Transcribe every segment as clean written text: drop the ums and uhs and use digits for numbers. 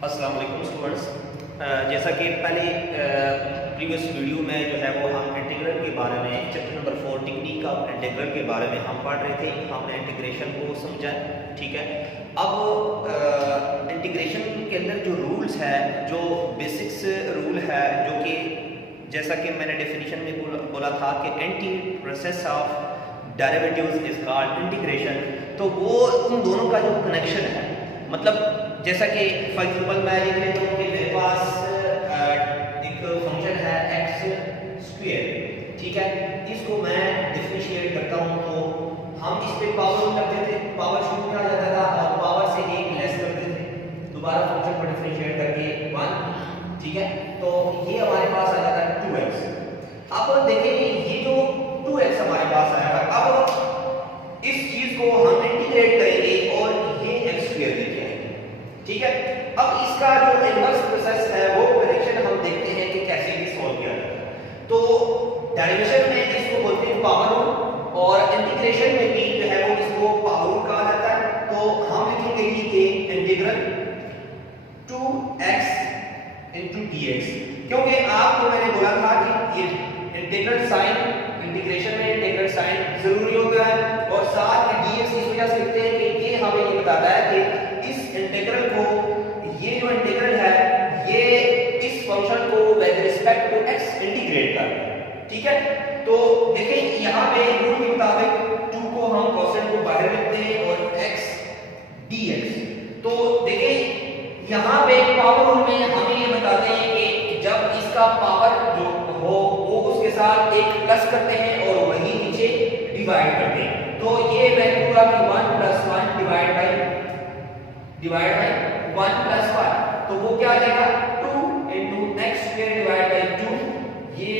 अस्सलाम वालेकुम स्टूडेंट्स। जैसा कि पहले प्रीवियस वीडियो में जो है वो हम इंटीग्रल के बारे में chapter number 4 technique of integral के बारे में हम पढ़ रहे थे। हमने इंटीग्रेशन को समझा, ठीक है। अब इंटीग्रेशन के अंदर जो रूल्स है, जो बेसिक्स रूल है, जो कि जैसा कि मैंने डेफिनेशन में बोला था कि anti process of derivatives is called integration. तो वो उन दोनों का जो कनेक्शन है, मतलब जैसा कि फॉर एग्जाम्पल मैं लिख लेता हूँ कि मेरे पास एक फंक्शन है एक्स स्क्वायर, ठीक है। इसको मैं डिफरेंशिएट करता हूँ तो हम इस पे पावर कर देते, पावर शुरू में आ जाता था और पावर से एक लेस करते थे, दोबारा फंक्शन को डिफरेंशिएट करके 1, ठीक है। तो ये हमारे पास आ जाता है 2x। अब देखिए ये जो 2x हमारे पास आएगा, अब इस चीज को हम इंटीग्रेट करेंगे और ये एक्स स्क्वायर लेके आएंगे, ठीक है। अब इसका जो इनवर्स प्रोसेस है वो करेक्शन हम देखते हैं कि कैसे भी सॉल्व किया जाता है। तो डेरिवेशन में इसको बोलते हैं पावर रूल और इंटीग्रेशन में भी जो है वो इसको पावर रूल कहा जाता है। तो हम लिखेंगे कि इंटीग्रल 2x dx, क्योंकि आपको मैंने बोला था कि ये इंटीग्रल साइन, इंटीग्रेशन में इंटीग्रल साइन जरूरी होता है और साथ में dx इस वजह से लिखते हैं कि ये हमें ये बताता है कि इस इंटीग्रल को, ये जो इंटीग्रल है ये इस फंक्शन को with respect to x integrate कर रहा है, ठीक है। तो देखिए यहां पे रूल के मुताबिक 2 को हम कांस्टेंट को बाहर रखते हैं और x dx। तो देखिए यहां पे पावर रूल में हमें ये बताते हैं कि जब इसका पावर जो हो वो उसके साथ एक प्लस करते हैं और वही नीचे डिवाइड करते हैं। तो ये वैल्यू पूरा की 1 + 1 डिवाइड बाय 1 + 1, तो वो क्या आ जाएगा 2 * x² डिवाइड बाय 2, ये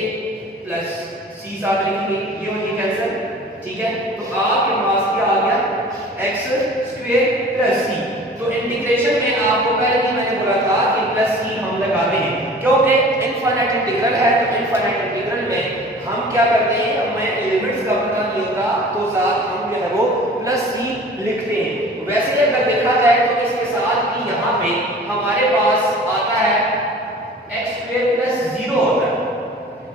प्लस c साथ लिखेंगे, ये हो गया कैंसिल, ठीक है। तो आपके पास क्या आ गया x² + c। तो इंटीग्रेशन में आपको पहले ही मैंने बोला था कि प्लस c हम लगाते हैं, क्योंकि इनफाइनाइट इंटीग्रल है। तो इनफाइनाइट इंटीग्रल में हम क्या करते हैं, हमें लिमिट्स का पता नहीं होता तो साथ हम जो है वो प्लस c लिखते हैं। वैसे अगर देखा जाए तो इसके साथ ही यहाँ पे हमारे पास आता है x² + 0 होता है,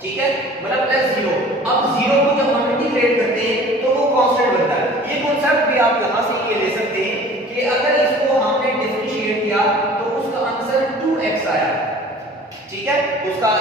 ठीक है, मतलब +0। अब 0 को जब हम इंटीग्रेट करते हैं तो वो कांस्टेंट बनता है। ये कॉन्सेप्ट भी आप यहाँ से ये ले सकते हैं कि अगर इसको हमने डिफरेंशिएट किया तो उसका आंसर 2x आया, ठीक है। उसका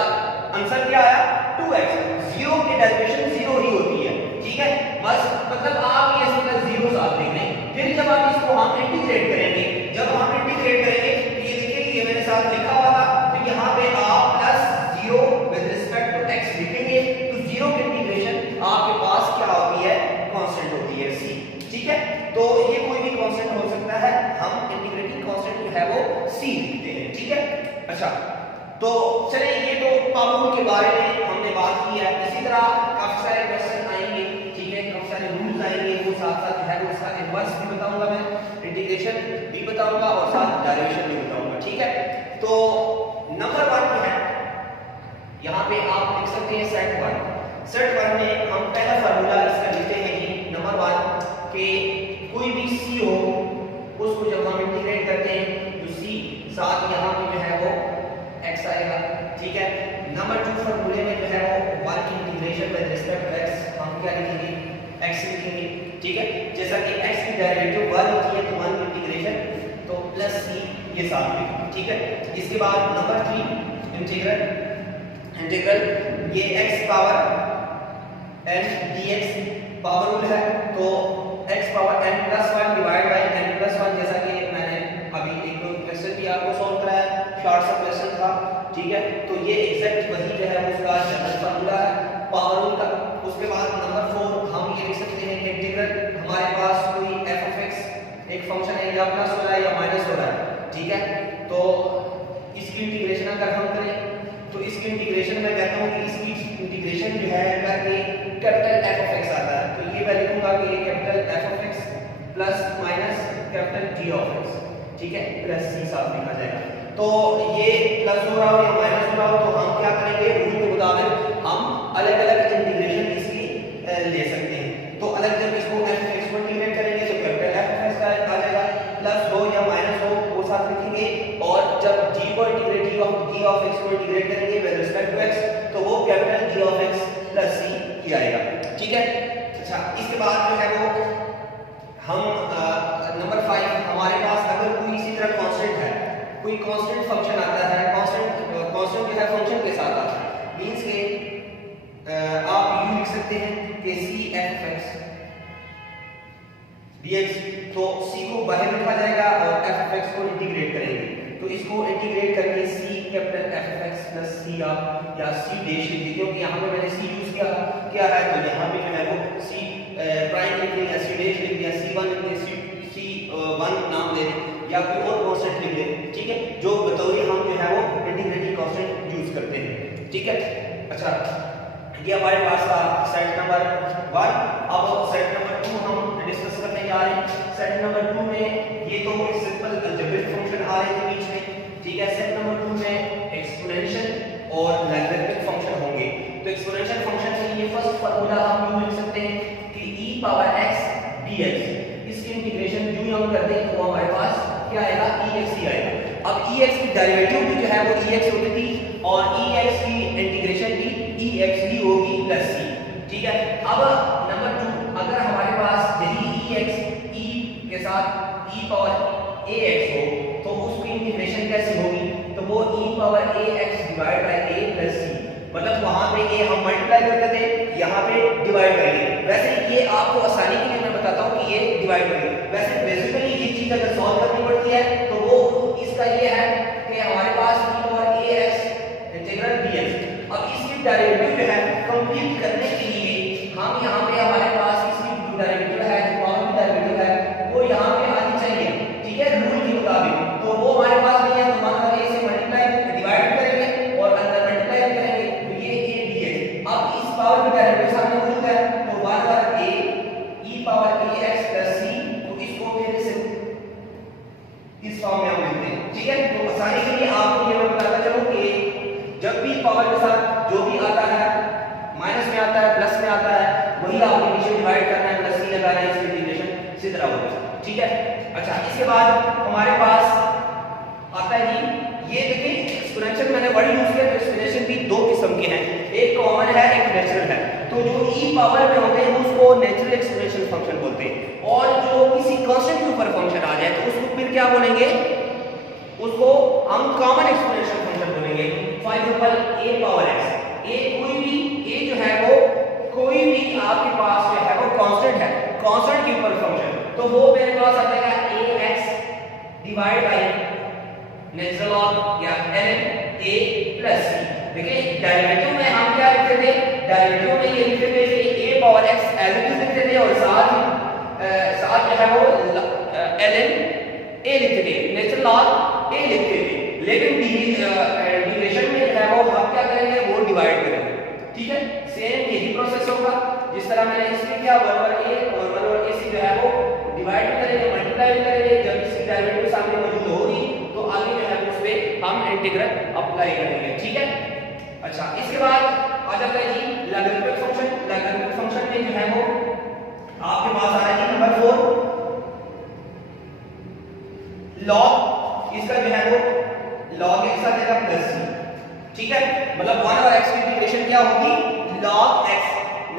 आंसर क्या आया 2x। 0 की डेरिवेशन 0 ही होती है, ठीक है। बस मतलब आप ये इसका 0 साथ लिख लें। फिर जब आप इसको हम इंटीग्रेट करेंगे, जब हम इंटीग्रेट करेंगे तो ये देखिए ये मैंने साथ लिखा हुआ था, तो यहाँ पे आप +0 विद रिस्पेक्ट टू x लिखेंगे तो 0 की इंटीग्रेशन आपके पास क्या होती है, कांस्टेंट होती है c, ठीक है। तो ये कोई भी कांस्टेंट हो सकता है, हम इंटीग्रेटिंग कांस्टेंट जो है वो c लिखते हैं, ठीक है। अच्छा, तो चलिए ये तो पावर रूल के बारे में हमने बात की है। इसी तरह काफी सारे क्वेश्चन आएंगे, ठीक है, काफी सारे रूल्स आएंगे, वो साथ साथ जो है वो उसका इनवर्स भी बताऊंगा, मैं इंटीग्रेशन भी बताऊंगा और साथ डेरिवेशन भी बताऊंगा, ठीक है। तो नंबर 1 है, यहाँ पे आप लिख सकते हैं सेट 1। सेट 1 में हम पहला फार्मूला इसका लिखते हैं कि नंबर 1 कि कोई भी c हो उसको जब हम इंटीग्रेट करते हैं तो c साथ यहाँ पे जो है वो x आएगा, ठीक है। नंबर 2 फार्मूले में जो है वो 1 की integration with respect to x हम क्या लिखेंगे, x लिखेंगे, ठीक है। जैसा कि x की डेरिवेटिव 1 होती है तो 1 की इंटीग्रेशन तो प्लस c ये साथ लिखेंगे, ठीक है। इसके बाद नंबर 3 इंटीग्रल ये x power n dx power rule है, तो x power n + 1 divide by n + 1, जैसा कि मैंने अभी एक क्वेश्चन भी आपको सॉल्व कराया, शॉर्ट सा क्वेश्चन था, ठीक है। तो ये एग्जैक्ट वही जो है उसका जनरल फार्मूला है पावर रूल का। उसके बाद नंबर 4 हम ये लिख सकते हैं कि इंटीग्रल हमारे पास कोई f(x) एक फंक्शन है, या प्लस हो रहा है या माइनस हो रहा है, ठीक है। तो इसकी इंटीग्रेशन अगर हम करें तो इसकी इंटीग्रेशन में कहता हूं कि इसकी इंटीग्रेशन जो है करके कैपिटल f(x) आता है, तो ये मैं लिखूंगा कि ये capital f(x) plus minus capital g(x), ठीक है, प्लस c साथ लिखा जाएगा। तो ये प्लस हो रहा हो या माइनस हो रहा हो तो हम क्या करेंगे, रूल के मुताबिक हम अलग अलग इंटीग्रेशन इसकी ले सकते हैं। तो अलग जब इसको f(x) को इंटीग्रेट करेंगे तो कैपिटल f(x) आ जाएगा, प्लस हो या माइनस हो वो साथ लिखेंगे, और जब ऑफ x को इंटीग्रेट करेंगे विद रिस्पेक्ट टू x, तो वो capital g of x plus c ही आएगा। ठीक है। अच्छा, इसके बाद जो है वो हम नंबर 5 हमारे पास अगर कोई इसी तरह कांस्टेंट है, कोई कांस्टेंट फंक्शन आता है, कांस्टेंट जो है फंक्शन के साथ आता है, मींस के आप यूं लिख सकते हैं कि c f x dx, तो c को बाहर लिखा जाएगा और f of x को इंटीग्रेट करेंगे, तो इसको इंटीग्रेट करके c capital f of x plus c या c डैश लिख दीजिए, क्योंकि यहाँ पे मैंने c यूज किया है, तो यहाँ पे जो है वो c प्राइम लिख दिया, c डैश लिख दिया, c1 लिख दिया, c1 नाम ले या कोई और कांस्टेंट लिख दें। ठीक है, जो बतौर हम जो है वो इंटीग्रेटिंग कांस्टेंट यूज करते हैं। ठीक है। अच्छा, ये हमारे पास था सेट नंबर 1। अब सेट नंबर 2 हम डिस्कस करने जा रहे हैं। सेट नंबर 2 में ये तो सिंपल अलजेब्रिक फंक्शन आ रहे थे बीच में। ठीक है, सेट नंबर 2 में एक्सपोनेंशियल और लॉगरिथमिक फंक्शन होंगे। तो एक्सपोनेंशियल फंक्शन के लिए फर्स्ट फार्मूला हम यूज लिख सकते हैं कि e पावर x dx, इसकी इंटीग्रेशन यूं हम करते हैं तो हमारे पास क्या आएगा, ex ही आएगा। अब ex की डेरिवेटिव भी जो है वो ex होती थी और ex की इंटीग्रेशन भी ex ही होगी प्लस c। ठीक है। अब नंबर 2, अगर हमारे पास यदि ex e के साथ e पावर ax हो तो उसकी इंटीग्रेशन कैसे होगी, तो वो e power ax divide by a plus c, मतलब वहां पे a हम मल्टीप्लाई करते थे, यहाँ पे डिवाइड करेंगे। वैसे ये आपको आसानी के लिए मैं बताता हूँ कि ये डिवाइड करेंगे। वैसे बेसिकली ये चीज अगर सॉल्व करनी पड़ती है तो वो इसका ये है कि हमारे पास e power ax integral dx। अब इसकी डेरिवेटिव जो है कंप्लीट करने के लिए हम यहाँ पे हमारे पास इसकी जो डेरिवेटिव है, जो पावर की डेरिवेटिव है, वो यहाँ पे आनी चाहिए। ठीक है, रूल के मुताबिक। तो वो हमारे पास नहीं है, तो मान लो a से मल्टीप्लाई डिवाइड करेंगे और अंदर मल्टीप्लाई करेंगे, तो ये a dx। अब इस पावर की डेरिवेटिव सामने मौजूद है, तो 1 over a e power ax plus c, तो इसको फिर से इस फॉर्म में हम लिखते हैं। ठीक है, तो आसानी के लिए आपको ये मैं बताता चलूं कि जब भी पावर के साथ जो भी आता है, माइनस में आता है, प्लस में आता है, वही आपको नीचे डिवाइड करना है, प्लस c लगाना है, इसकी इंटीग्रेशन इसी तरह होगा। ठीक है। अच्छा, इसके बाद हमारे पास आता है जी, ये देखिए एक्सपोनेंशियल मैंने वर्ड यूज किया, तो एक्सपोनेंशियल भी दो किस्म के हैं, एक कॉमन है, एक नेचुरल है। तो जो e पावर में होते हैं उसको नेचुरल एक्सपोनेंशियल फंक्शन बोलते हैं, और जो किसी कांस्टेंट के ऊपर फंक्शन आ जाए तो उसको फिर क्या बोलेंगे, उसको हम कॉमन एक्सपोनेंशियल फंक्शन बोलेंगे। For example a power x, a कोई भी a जो है वो कोई भी आपके पास जो है वो कांस्टेंट है, कांस्टेंट के ऊपर फंक्शन, तो वो मेरे पास आ जाएगा ax divide by natural log या ln a प्लस c। देखिए डेरिवेटिव में हम क्या लिखते थे, डेरिवेटिव में ये लिखते थे कि a power x as it is लिखते थे और साथ जो है वो ln a लिखते थे, नेचुरल लॉग a लिखते थे। लेकिन इंटीग्रेशन में जो है वो हम क्या करेंगे, वो डिवाइड करेंगे। ठीक है, सेम यही प्रोसेस होगा जिस तरह मैंने इसमें किया, 1 ओवर a और 1 ओवर a जो है वो डिवाइड भी करेंगे, मल्टीप्लाई भी करेंगे। जब इसकी डेरिवेटिव सामने मौजूद होगी तो आगे जो है उस पे हम इंटीग्रल अप्लाई करेंगे। ठीक है। अच्छा, इसके बाद आ जाता है जी लॉगरिथमिक फंक्शन। लॉगरिथमिक फंक्शन में जो है वो आपके पास आ रहा है जी नंबर 4, लॉग, इसका जो है वो log x आ जाएगा प्लस c। ठीक है, मतलब 1 ओवर x की इंटीग्रेशन क्या होगी, log x,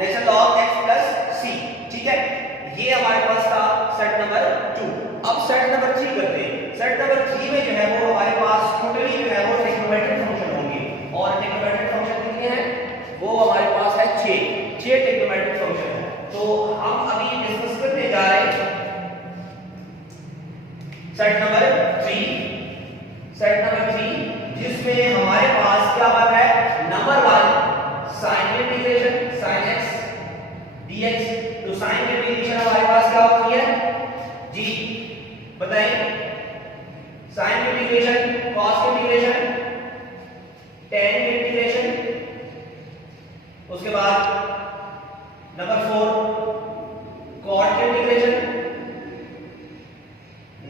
natural log x plus c। ठीक है, ये हमारे पास था सेट नंबर 2। अब सेट नंबर 3 करते हैं। सेट नंबर 3 में जो है वो हमारे पास टोटली जो है वो ट्रिग्नोमेट्रिक फंक्शन होंगे, और ट्रिग्नोमेट्रिक फंक्शन कितने हैं, वो हमारे पास है 6 ट्रिग्नोमेट्रिक फंक्शन है। तो हम अभी डिस्कस करने जा रहे हैं सेट नंबर 3, जिसमें हमारे पास क्या बात है, number 1 sine integration, sin x dx। तो साइन इंटीग्रेशन हमारे पास क्या होती है जी, बताइए, sine integration, cos integration, tan integration, उसके बाद number 4 cot integration,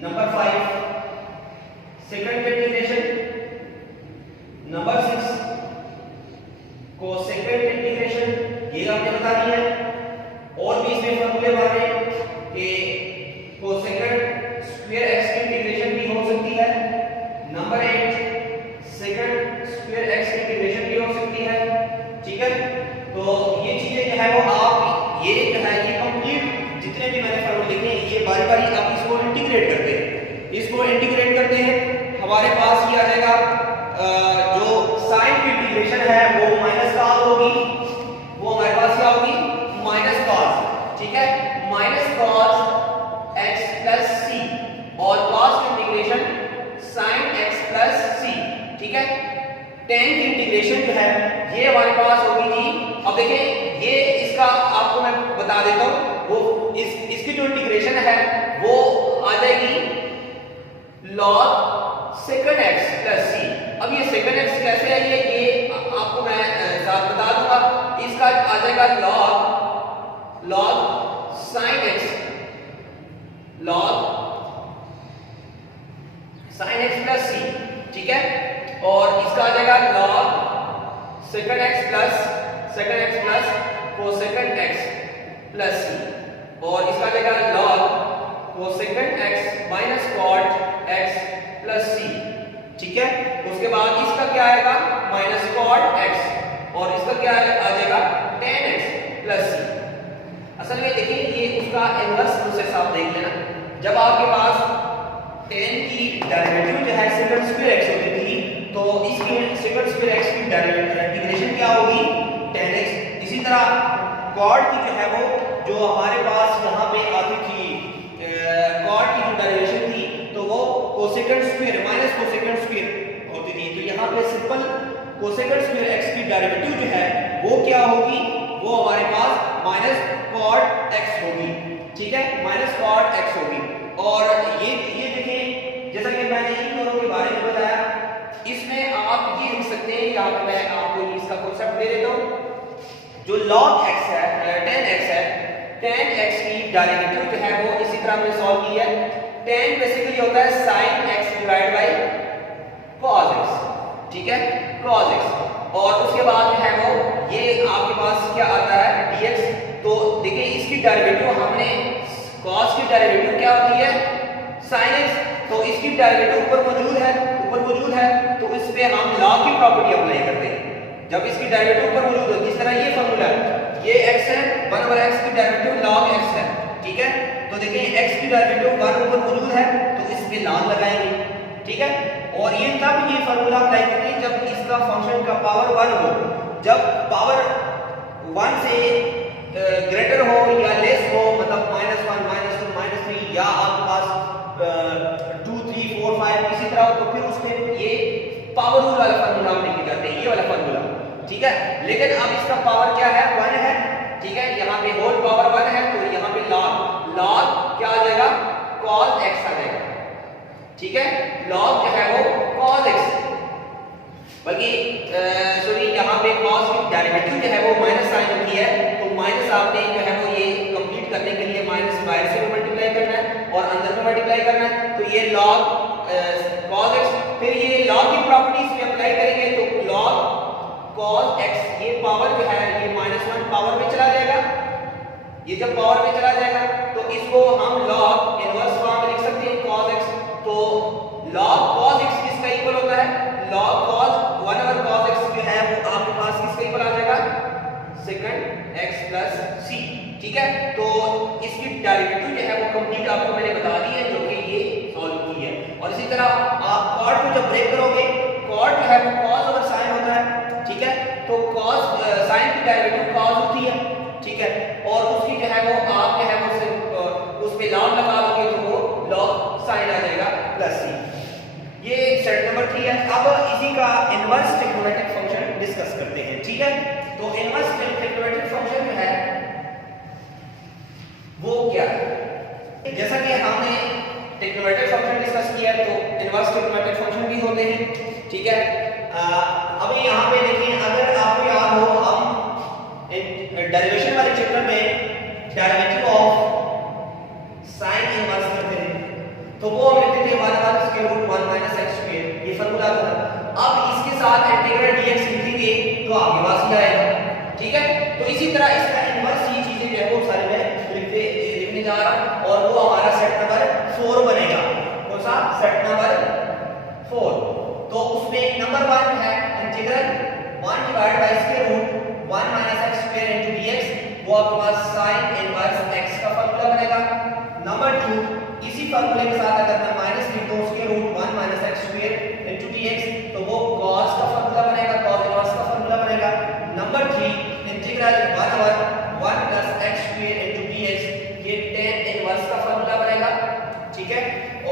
number 5 second integration, number 6 cosecant integration, ये आपने बता दिया है। और भी इसमें फॉर्मूले बने कि कोसेकेंट स्क्वायर x की इंटीग्रेशन भी हो सकती है। नंबर 8 सेकंड इंटीग्रेशन है वो आ जाएगी log secant x plus c। अब ये secant x कैसे आई है ये आपको मैं साथ बता दूंगा। इसका आ जाएगा log sin x plus c, ठीक है। और इसका आ जाएगा log secant x plus cosecant x plus c। और इसका आ जाएगा log cosecant x minus cot x plus c, ठीक है। उसके बाद इसका क्या आएगा minus cot x और इसका क्या आ जाएगा tan x plus c। असल में देखिए ये उसका इनवर्स प्रोसेस आप देख लेना। जब आपके पास tan की डेरिवेटिव जो है secant square x होती थी तो इसकी secant square x की इंटीग्रेशन क्या होगी tan x। इसी तरह cot की जो है वो जो हमारे पास यहाँ पे आती थी cot की जो डेरिवेशन थी तो वो cosecant square minus cosecant square होती थी। तो यहाँ पे सिंपल cosecant square x की डेरिवेटिव जो है वो क्या होगी वो हमारे पास minus cot x होगी, ठीक है, minus cot x होगी। और ये देखें जैसा कि मैंने इन दोनों के बारे में बताया इसमें आप ये लिख सकते हैं यहाँ पे मैं आपको इसका कॉन्सेप्ट दे देता हूँ। जो log x है tan x है, tan x की डेरिवेटिव जो है वो इसी तरह हमने सॉल्व की है। tan बेसिकली होता है sin x divide by cos x, ठीक है, cos x। और उसके बाद जो है वो ये आपके पास क्या आता है dx। तो देखिए इसकी डेरिवेटिव हमने cos की डेरिवेटिव क्या होती है sin x, तो इसकी डेरिवेटिव ऊपर मौजूद है तो इस पे हम log की प्रॉपर्टी अप्लाई करते हैं। जब इसकी डेरिवेटिव ऊपर मौजूद हो जिस तरह ये फार्मूला है ये x है 1/x की डेरिवेटिव log x है, ठीक है। तो देखिए x की डेरिवेटिव 1 ऊपर मौजूद है तो इस पे log लगाएंगे, ठीक है। और ये तब ये फार्मूला अप्लाई करते हैं जब इसका फंक्शन का पावर 1 हो। जब पावर 1 से ग्रेटर हो या लेस हो मतलब -1 -2 -3 या आपके पास 2 3 4 5 इसी तरह हो तो फिर उसमें ये पावर रूल वाला फार्मूला हम लेके जाते हैं, ये वाला फार्मूला, ठीक है। लेकिन अब इसका पावर क्या है 1 है, ठीक है। यहाँ पे होल पावर 1 है तो यहाँ पे log क्या आ जाएगा cos x आ जाएगा, ठीक है। log जो है वो cos x बल्कि सॉरी यहाँ पे cos की डेरिवेटिव जो है वो माइनस साइन होती है तो माइनस आपने जो है वो ये कंप्लीट करने के लिए माइनस बाहर से मल्टीप्लाई करना है और अंदर में मल्टीप्लाई करना है तो ये log cos x। फिर ये log की प्रॉपर्टीज पे अप्लाई करेंगे तो log cos x ये पावर जो है ये -1 पावर में चला जाएगा। ये जब पावर में चला जाएगा तो इसको हम log इनवर्स फॉर्म में लिख सकते हैं cos x। तो log cos x किसका इक्वल होता है log cos 1/cos x जो है वो आपके पास किसका इक्वल आ जाएगा secant x plus c, ठीक है। तो इसकी डेरिवेटिव जो है वो कंप्लीट आपको मैंने बता दी है जो कि ये सॉल्व की है। और इसी तरह आप cot को जब ब्रेक करोगे cot जो है वो cos और sin होता है, ठीक है। तो cos sin की डेरिवेटिव cos होती है, ठीक है। और उसकी जो है वो आप जो है वो उस पे log लगा दोगे तो वो log sin आ जाएगा प्लस c। ये सेट नंबर 3 है। अब इसी का इनवर्स ट्रिग्नोमेट्रिक फंक्शन डिस्कस करते हैं, ठीक है। तो इनवर्स ट्रिग्नोमेट्रिक फंक्शन जो है वो क्या है जैसा कि हमने ट्रिग्नोमेट्रिक फंक्शन डिस्कस किया तो इनवर्स ट्रिग्नोमेट्रिक फंक्शन भी होते हैं, ठीक है। अभी यहाँ पे देखिए अगर आपको याद हो हम डेरिवेशन वाले चैप्टर में डेरिवेटिव ऑफ साइन इनवर्स करते हैं तो वो हम लिखते थे 1/√1 - x², ये फार्मूला था। अब इसके साथ इंटीग्रल dx लिखेंगे तो आपके पास क्या आएगा, ठीक है। तो इसी तरह इसका इनवर्स ये चीजें जो है वो सारे मैं लिखने जा रहा हूं और वो हमारा सेट नंबर 4 बनेगा। कौन सा सेट नंबर 4। तो उसमें नंबर 1 है इंटीग्रल 1/√1 - x² dx, वो आपके पास sin इनवर्स x का फार्मूला बनेगा। नंबर 2 इसी फार्मूले के साथ अगर मैं माइनस लिख दूं उसके √1 - x² dx तो वो cos का फार्मूला बनेगा, cos इनवर्स का फार्मूला बनेगा। नंबर 3 इंटीग्रल 1/1 + x² dx, ये tan इनवर्स का फार्मूला बनेगा, ठीक है।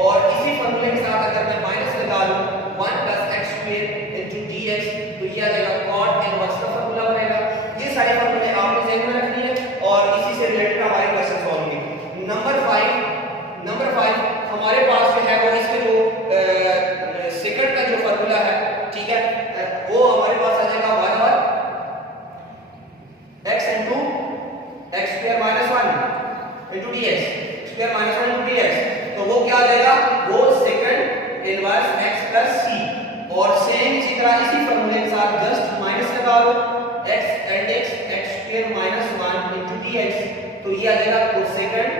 और इसी फार्मूले के साथ अगर मैं माइनस लगा लूं 1 + x² dx तो ये आ जाएगा cot इनवर्स का फार्मूला बनेगा। ये सारे फार्मूले आपने ध्यान में रखनी है और इसी से रिलेटेड हमारे क्वेश्चन सॉल्व होंगे। Number 5 square minus 1 into dx, तो वो क्या आ जाएगा, वो second inverse x plus c। और सेम इसी तरह इसी फॉर्मूले के साथ जस्ट माइनस लगा लो, x and x square minus 1 into dx, तो ये आ जाएगा cosecant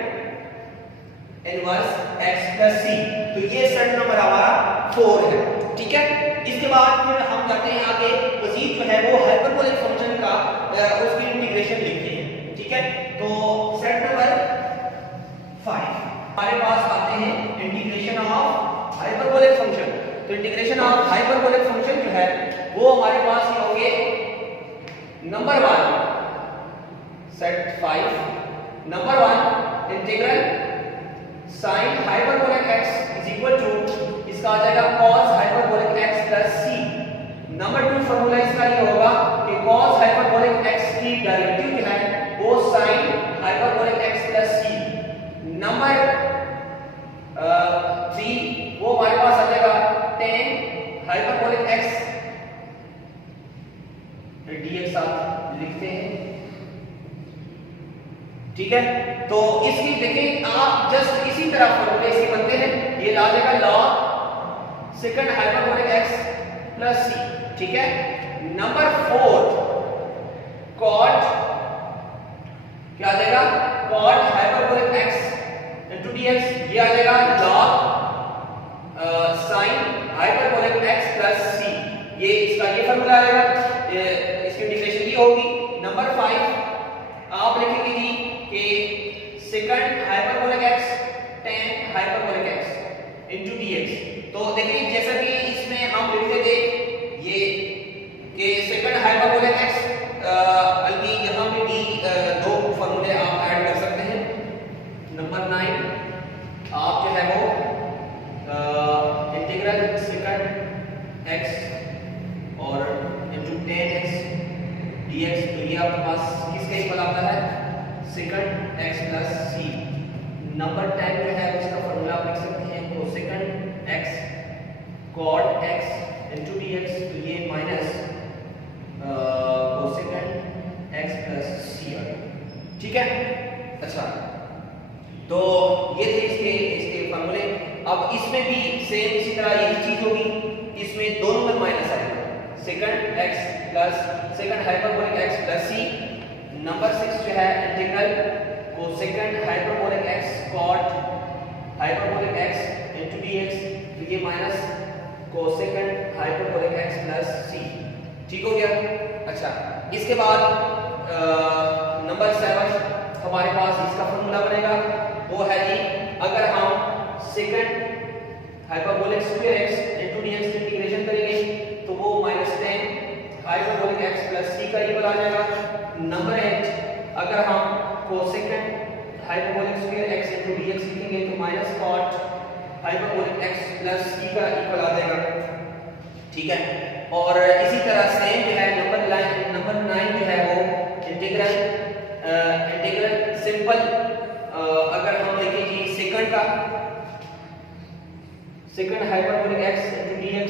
inverse x plus c। तो ये सेट नंबर हमारा 4 है, ठीक है। इसके बाद फिर हम जाते हैं आगे, मजीद जो है वो हाइपरबोलिक फंक्शन का उसकी इंटीग्रेशन लिखते हैं, ठीक है। तो सेट नंबर 5 हमारे पास आते हैं इंटीग्रेशन ऑफ हाइपरबोलिक फंक्शन। तो इंटीग्रेशन ऑफ हाइपरबोलिक फंक्शन जो है वो हमारे पास ये होंगे number 1 set 5 number 1 integral sin hyperbolic x is equal to, इसका आ जाएगा cos hyperbolic x plus c। Number 2 formula इसका ये होगा कि cos हाइपरबोलिक x की डेरिवेटिव जो है वो sin hyperbolic x plus c। Number 3 वो हमारे पास आ जाएगा tan हाइपरबोलिक x dx साथ लिखते हैं, ठीक है। तो इसकी देखें आप जस्ट इसी तरह फॉर्मूले से बनते हैं, ये ला देगा log second hyperbolic x plus c, ठीक है। नंबर 4 cot क्या आ जाएगा, cot hyperbolic x into dx, ये आ जाएगा log sin hyperbolic x plus c। ये इसका ये फॉर्मूला आएगा, इसकी इंटीग्रेशन ये होगी। नंबर 5 आप लिखेंगे जी कि second hyperbolic x tan hyperbolic x into dx। तो देखिए जैसा कि इसमें हम लिखते थे ये कि सेकंड हाइपरबोलिक x, बल्कि यहां पे भी दो फार्मूले आप ऐड कर सकते हैं। नंबर 9 आप जो है वो इंटीग्रल सेकंड x और इनटू tan x dx, तो ये आपके पास किसके इक्वल आता है, second x plus c। Number 10 जो है उसका फॉर्मूला आप लिख सकते हैं cosecant x cot x into dx, तो ये minus cosecant x plus c, ठीक है। अच्छा, तो ये थे इसके फॉर्मूले। अब इसमें भी सेम इसी तरह यही चीज होगी, इसमें दोनों में माइनस आएगा, second x plus second hyperbolic x plus c। Number 6 जो है integral cosecant hyperbolic x cot hyperbolic x into dx, तो ये minus cosecant hyperbolic x plus c, ठीक हो गया। अच्छा, इसके बाद नंबर 7 हमारे पास इसका फॉर्मूला बनेगा, वो है जी अगर हम second hyperbolic square x into dx की इंटीग्रेशन करेंगे तो वो -10 हाइपरबोलिक x प्लस c का इक्वल आ जाएगा। नंबर 8 अगर हम cosecant hyperbolic square x into dx लिखेंगे तो minus cot hyperbolic x plus c का इक्वल आ जाएगा, ठीक है। और इसी तरह सेम जो है नंबर 9 जो है वो इंटीग्रल सिंपल अगर हम देखें जी सेकंड का second hyperbolic x into dx,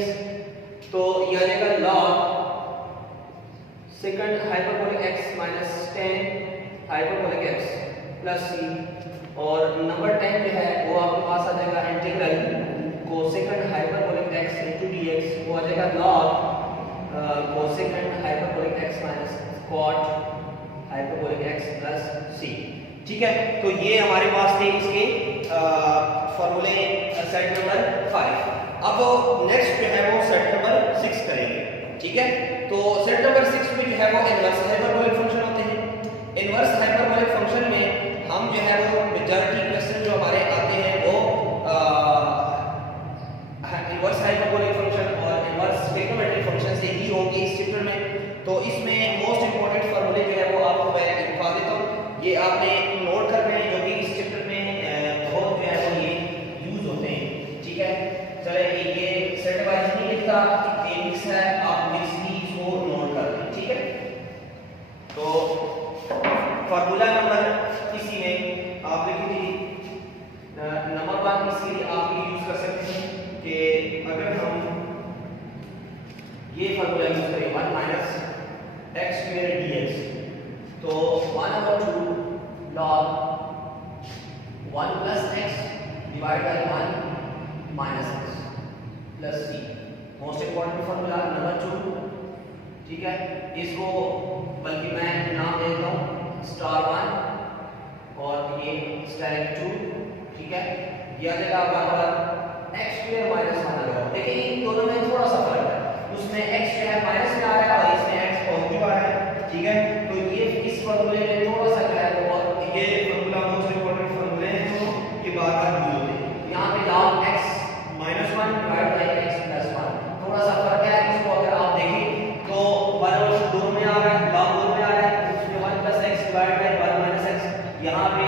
तो ये आ जाएगा log second hyperbolic x minus 10 hyperbolic x plus c। और नंबर 10 जो है वो आपके पास आ जाएगा integral cosecant hyperbolic x into dx, वो आ जाएगा log cosecant hyperbolic x minus cot hyperbolic x plus c, ठीक है। तो ये हमारे पास थे इसके फॉर्मूले सेट नंबर 5। अब नेक्स्ट जो है वो सेट नंबर 6 करेंगे, ठीक है। तो सेट नंबर 6 में जो है वो इनवर्स हाइपरबोलिक फंक्शन होते हैं। इनवर्स हाइपरबोलिक फंक्शन में हम जो है वो मेजॉरिटी क्वेश्चन जो हमारे आते हैं वो इनवर्स हाइपरबोलिक फंक्शन और इनवर्स ट्रिग्नोमेट्रिक फंक्शन से ही होंगे इस चैप्टर में। तो इसमें मोस्ट इंपॉर्टेंट फॉर्मूले जो है वो आपको मैं लिखवा देता हूँ, ये आपने नोट करना है, जो कि इस चैप्टर में बहुत जो है वो ये यूज होते हैं, ठीक है। चले ये सेट वाइज नहीं लिखता, ये मिक्स है, आप मिक्स भी इसको नोट कर लें, ठीक है। तो फार्मूला नंबर इसी में आप लिखिए नंबर 1 इसके लिए आप ये यूज कर सकते हैं कि अगर हम ये फार्मूला यूज करें 1 माइनस x स्क्वायर dx, तो 1/2 log 1 plus divide by 1 minus x plus c. Most important formula number 2, ठीक है। इसको बल्कि मैं नाम देता हूँ स्टार 1 और ये स्टार 2, ठीक है। यह जगह बराबर एक्स स्क्वायर माइनस 1 आ गया। देखिए इन दोनों में थोड़ा सा फर्क है, उसमें एक्स जो है माइनस में आ रहा है और इसमें एक्स पॉजिटिव आ रहा है, ठीक है। तो ये इस फॉर्मूले में थोड़ा सा क्या है, और ये फॉर्मूला मोस्ट इंपॉर्टेंट फॉर्मूले हैं जो ये बार-बार यूज होते हैं। यहाँ पे log x - 1 divide by x plus 1 थोड़ा सा फर्क है। इसको अगर आप देखें तो बराबर दोनों में आ रहा है, log दोनों में आ रहा है, उसमें 1 plus x divide by 1 minus x। यहाँ पे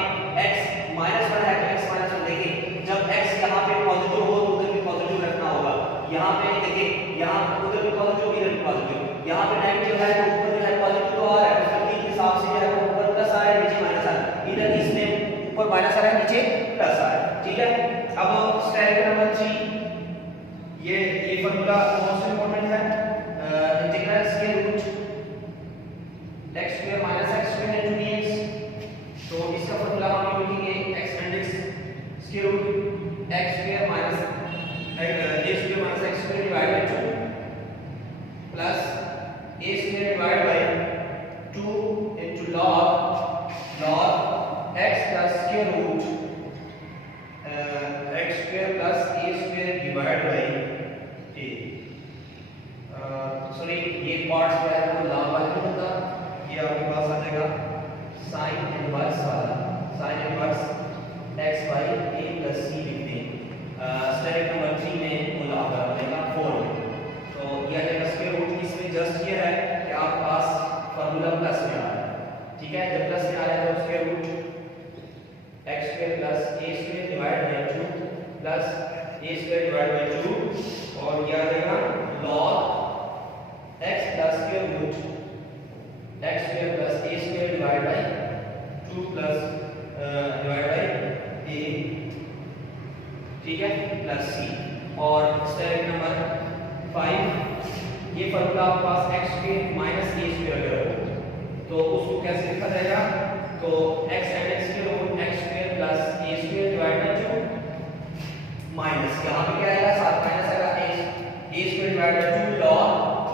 x माइनस 1 है तो x माइनस 1। देखिए जब x यहाँ पे पॉजिटिव हो तो उधर भी पॉजिटिव रखना होगा। यहाँ पे देखिए यहाँ उधर भी पॉजिटिव इधर भी पॉजिटिव, यहाँ पे नेगेटिव है तो ऊपर जो है पॉजिटिव तो आ रहा है, उसके ठीक हिसाब से जो है वो ऊपर प्लस आ रहा है नीचे माइनस आ रहा है। इधर इसमें ऊपर माइनस आ रहा है नीचे प्लस आ रहा है, ठीक है। अब स्टेप नंबर 3, ये फॉर्मूला मोस्ट इंपॉर्टेंट है। Integral square root x square minus x square into dx। तो इसका फॉर्मूला हम लिखेंगे x index square root x square minus a square minus x square divide by 2 plus a square divide by 2 into log x plus square root x square plus a square divide by a। Sorry ये part जो है वो log वाला नहीं होता, ये आपके पास आ जाएगा sin इनवर्स वाला, sin inverse x by a plus c लिखते हैं। स्टेप नंबर 3 में वो log आ जाएगा 4। तो ये आ जाएगा स्क्वायर रूट। इसमें जस्ट ये है कि आपके पास फार्मूला प्लस में आ रहा है, ठीक है। जब प्लस में आ रहा है तो square root x square plus a square divide by 2 plus a square divide by 2 और ये आ जाएगा log x plus square root x square plus a square divide by 2 plus divide by a, ठीक है, प्लस c। और step number 5, ये formula आपके पास x square minus a square अगर हो तो उसको कैसे लिखा जाएगा, तो x इंडेक्स के root x square plus a square divide by 2 minus यहाँ पे क्या आएगा, साथ माइनस आएगा a square divide by 2 log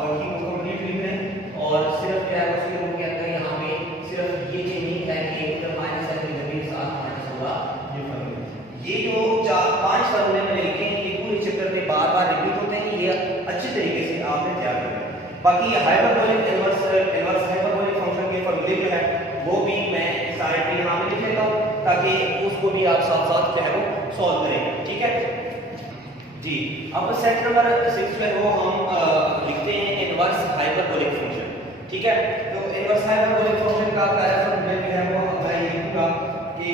और की को कंप्लीट लिख रहे हैं। और सिर्फ क्या है उसके रूट के अंदर यहाँ पे सिर्फ ये चेंजिंग है कि एक तरफ माइनस है तो इधर भी साथ माइनस होगा। ये फॉर्मूला, ये जो 4-5 फॉर्मूले मैंने लिखे हैं ये पूरे चैप्टर में बार-बार रिपीट होते हैं, ये अच्छे तरीके से आपने तैयार करना। बाकी हाइपरबोलिक इनवर्स हाइपरबोलिक फंक्शन के फॉर्मूले जो है वो भी मैं साइड पे यहाँ पे लिख लेता हूँ ताकि उसको भी आप साथ-साथ जो है वो सॉल्व करें, ठीक है जी। अब सेट नंबर 6 जो है वो हम लिखते हैं इनवर्स हाइपरबोलिक फंक्शन, ठीक है। तो इनवर्स हाइपरबोलिक फंक्शन का पहला फॉर्मूला जो है वो मैं लिखूंगा कि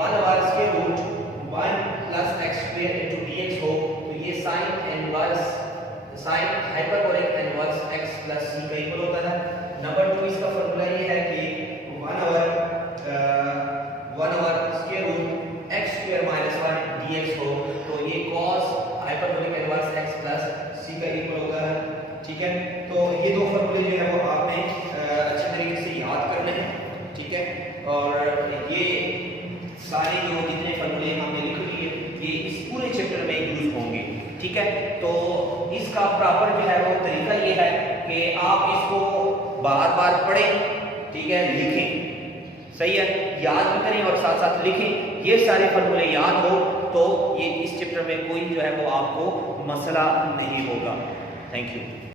1 over square root 1 plus x square into dx हो तो ये sin inverse sin hyperbolic inverse x plus c का इक्वल होता है। नंबर 2 इसका फॉर्मूला ये है कि 1 over square root x square minus 1 dx हो तो ये cos hyperbolic inverse x plus c का इक्वल होता है, ठीक है। तो ये दो फॉर्मूले जो है वो आपने अच्छे तरीके से याद करने हैं, ठीक है। और ये सारे जो जितने फॉर्मूले हमने लिख लिए ये इस पूरे चैप्टर में यूज होंगे, ठीक है। तो इसका प्रॉपर जो है वो तरीका ये है कि आप इसको बार-बार पढ़ें, ठीक है, लिखें, सही है, याद भी करें और साथ-साथ लिखें। ये सारे फॉर्मूले याद हो तो ये इस चैप्टर में कोई जो है वो आपको मसला नहीं होगा। Thank you.